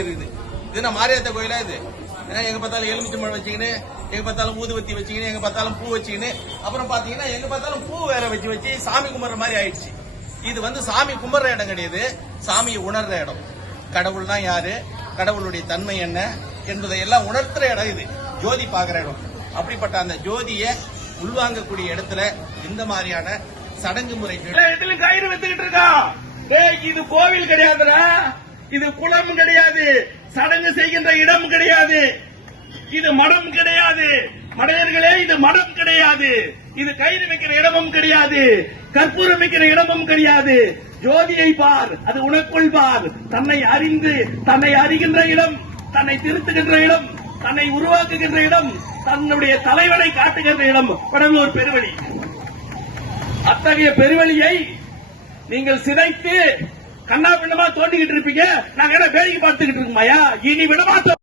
இது மாரியாத்த கோயிலா இது? எங்க பார்த்தாலும் எலுமிச்சம்பழம் வச்சுக்கின்னு, எங்க பார்த்தாலும் ஊதுவத்தி வச்சுக்கின்னு, எங்க பார்த்தாலும் பூ வச்சுக்கின்னு, அப்புறம் பாத்தீங்கன்னா எங்க பார்த்தாலும் பூ வேற வச்சு சாமி கும்பிடுற மாதிரி ஆயிடுச்சு. இது சாமி கும்பிடுற இடம் கிடையாது, சாமியை உணர்ற இடம். கடவுள்னா யாரு, கடவுளுடைய தன்மை என்ன என்பதை எல்லாம் உணர்த்துற இடம் இது, ஜோதி பாக்குற இடம். அப்படிப்பட்ட அந்த ஜோதிய உள்வாங்கக்கூடிய இடத்துல இந்த மாதிரியான சடங்கு முறைகள் கயிறு வைத்துக்கிட்டு இருக்கா. இது கோவில் கிடையாதுடா, இது குளம் கிடையாது, சடங்கு செய்கின்ற இடம் கிடையாது, இது மடம் கிடையாது. மடையர்களே, இது மடம் கிடையாது, இது கயிறு வைக்கிற இடமும் கிடையாது, கற்பூரம் வைக்கிற இடமும் கிடையாது. ஜோதியை பார், அது உனக்குள் பார். தன்னை அறிந்து தன்னை அறிகின்ற இடம், தன்னை திருத்துகின்ற இடம், தன்னை உருவாக்குகின்ற இடம், தன்னுடைய தலைவனை காட்டுகின்ற இடம் வடலூர் பெருவழி. அத்தகைய பெருவழியை நீங்கள் சிதைத்து கண்ணா பின்னமா தோண்டிக்கிட்டு இருப்பீங்க. நாங்க என்ன வேடிக்கை பார்த்துக்கிட்டு இருக்கோமாயா? இனி விடமாட்டோம்.